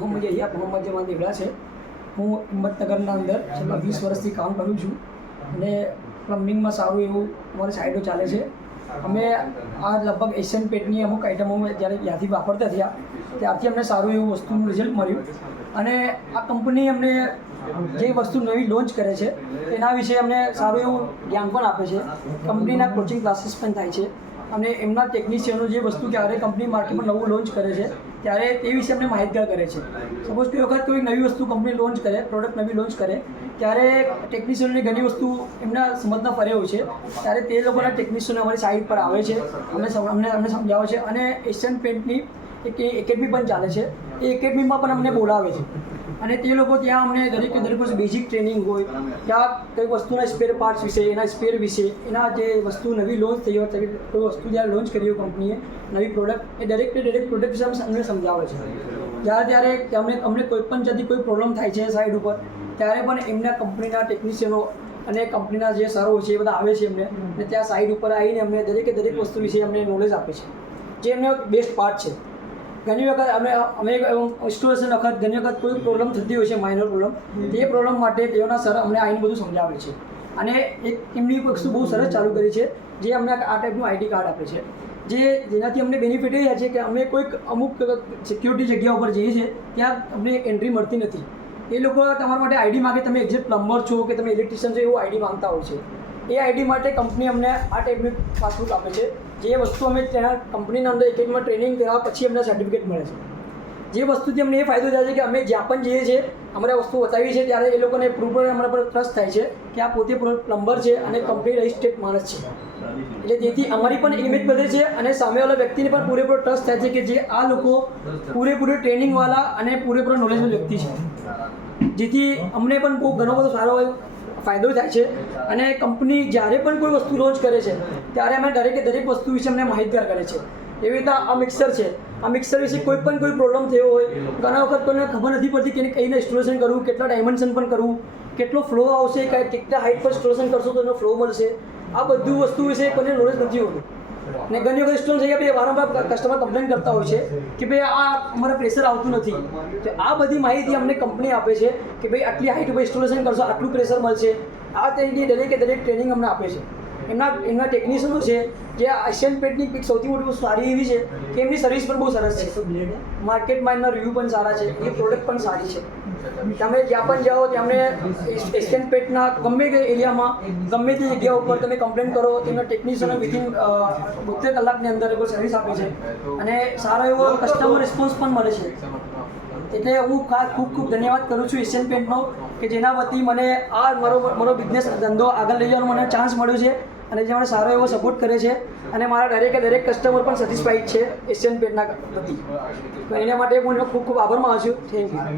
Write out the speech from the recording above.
મોહમ્મદ જમાન દેવડા છે. હું હિંમતનગરના અંદર છેલ્લા 20 વર્ષથી કામ કરું છું અને પ્લમ્બિંગમાં સારું એવું અમારી સાઈડો ચાલે છે. અમે આ લગભગ એશિયન પેન્ટની અમુક આઇટમો જ્યારે ત્યાંથી વાપરતા થયા ત્યારથી અમને સારું એવું વસ્તુનું રિઝલ્ટ મળ્યું અને આ કંપની અમને જે વસ્તુ નવી લોન્ચ કરે છે તેના વિશે અમને સારું એવું જ્ઞાન પણ આપે છે. કંપનીના કોચિંગ ક્લાસીસ પણ થાય છે અને એમના ટેકનિશિયનો જે વસ્તુ ક્યારે કંપની માર્કેટમાં નવું લોન્ચ કરે છે ત્યારે તે વિશે અમને માહિતગાર કરે છે. સપોઝ કોઈ વખત કોઈ નવી વસ્તુ કંપની લોન્ચ કરે, પ્રોડક્ટ નવી લોન્ચ કરે ત્યારે ટેકનિશિયનોની ઘણી વસ્તુ એમના સમજના પરે હોય છે ત્યારે તે લોકોના ટેકનિશિયનો અમારી સાઇટ પર આવે છે, અમને સમજાવે છે અને એશિયન પેન્ટની એક એકેડમી પણ ચાલે છે. એ એકેડમીમાં પણ અમને બોલાવે છે અને તે લોકો ત્યાં અમને દરેક વસ્તુ બેઝિક ટ્રેનિંગ હોય, ત્યાં કઈ વસ્તુના સ્પેર પાર્ટ્સ વિશે, એના સ્પેર વિશે, એના જે વસ્તુ નવી લોન્ચ થઈ હોય, કોઈ વસ્તુ જ્યારે લોન્ચ કરી હોય કંપનીએ નવી પ્રોડક્ટ, એ દરેક પ્રોડક્ટ વિશે અમને સમજાવે છે. ત્યારે અમને કોઈ પણ જતી કોઈ પ્રોબ્લેમ થાય છે સાઇડ ઉપર ત્યારે પણ એમના કંપનીના ટેકનિશિયનો અને કંપનીના જે સરો છે એ બધા આવે છે એમને અને ત્યાં સાઇડ ઉપર આવીને અમને દરેક વસ્તુ વિશે અમને નોલેજ આપે છે, જે એમનો બેસ્ટ પાર્ટ છે. ઘણી વખત અમે ઇન્સ્ટોલેશન વખત ઘણી વખત કોઈ પ્રોબ્લેમ થતી હોય છે, માઇનર પ્રોબ્લેમ, તે પ્રોબ્લેમ માટે તેઓના સર અમને આવીને બધું સમજાવે છે અને એક એમની વસ્તુ બહુ સરસ ચાલુ કરી છે જે અમને આ ટાઈપનું આઈડી કાર્ડ આપે છે, જેનાથી અમને બેનિફિટ એ છે કે અમે કોઈક અમુક સિક્યોરિટી જગ્યા ઉપર જઈએ છીએ ત્યાં અમને એન્ટ્રી મળતી નથી. એ લોકો તમારા માટે આઈડી માગે, તમે એક્ઝેક્ટ પ્લમ્બર છો કે તમે ઇલેક્ટ્રિશિયન છો એવું આઈડી માંગતા હોય છે. એ આઈડી માટે કંપની અમને આ ટાઈપની પાસબુક આપે છે, જે વસ્તુ અમે ત્યાં કંપનીના અંદર એકમાં ટ્રેનિંગ કર્યા પછી અમને સર્ટિફિકેટ મળે છે. જે વસ્તુથી અમને એ ફાયદો થાય છે કે અમે જ્યાં પણ જઈએ છીએ અમારે વસ્તુ બતાવી છે ત્યારે એ લોકોને પ્રૂફ અમારા પર ટ્રસ્ટ થાય છે કે આ પોતે પ્લમ્બર છે અને કંપની રજિસ્ટર્ડ માણસ છે. એટલે જેથી અમારી પણ ઇમેજ વધે છે અને સામેવાળા વ્યક્તિને પણ પૂરેપૂરો ટ્રસ્ટ થાય છે કે જે આ લોકો પૂરેપૂરી ટ્રેનિંગવાળા અને પૂરેપૂરો નોલેજવાળા વ્યક્તિ છે. જેથી અમને પણ બહુ ઘણો બધો સારો ફાયદો થાય છે અને કંપની જ્યારે પણ કોઈ વસ્તુ લોન્ચ કરે છે ત્યારે અમે દરેક વસ્તુ વિશે અમને માહિતગાર કરે છે. એવી રીતના આ મિક્સર છે, આ મિક્સર વિશે કોઈ પ્રોબ્લેમ થયો હોય, ઘણા વખત કોઈને ખબર નથી પડતી કે કઈને ઇન્સ્ટોલેશન કરવું, કેટલા ડાયમેન્શન પણ કરવું, કેટલો ફ્લો આવશે, કેટલા હાઇટ પર ઇન્સ્ટોલેશન કરશો તો એનો ફ્લો મળશે, આ બધું વસ્તુ વિશે કોઈને નોલેજ નથી હોતું. અને ઘણી વખત ઇન્સ્ટોલ થઈ ગયા વારંવાર કસ્ટમર કમ્પ્લેન કરતા હોય છે કે ભાઈ આ અમારે પ્રેશર આવતું નથી. તો આ બધી માહિતી અમને કંપની આપે છે કે ભાઈ આટલી હાઇટ ઉપર ઇન્સ્ટોલેશન કરશો આટલું પ્રેશર મળશે. આ તરીકે દરેક ટ્રેનિંગ અમને આપે છે. એમના ટેકનિશિયનો છે જે એશિયન પેન્ટની એક સૌથી મોટી સારી એવી છે કે એમની સર્વિસ પણ બહુ સરસ છે. માર્કેટમાં એમના રિવ્યૂ પણ સારા છે, એ પ્રોડક્ટ પણ સારી છે. તમે જ્યાં પણ જાઓ ત્યાં અમને એશિયન પેન્ટના ગમે તે એરિયામાં ગમે તે જગ્યા ઉપર તમે કમ્પ્લેન કરો તેમના ટેકનિશિયનો વિધિન 72 કલાકની અંદર એ સર્વિસ આપે છે અને સારો એવો કસ્ટમર રિસ્પોન્સ પણ મળે છે. એટલે હું ખૂબ ધન્યવાદ કરું છું એશિયન પેન્ટનો કે જેના વતી મને આ મારો બિઝનેસ ધંધો આગળ લઈ જવાનો મને ચાન્સ મળ્યો છે અને જે મને સારો એવો સપોર્ટ કરે છે અને મારા દરેક કસ્ટમર પણ સેટિસ્ફાઈડ છે એશિયન પેન્ટના વતી. એના માટે હું ખૂબ આભાર માનું છું. Thank you.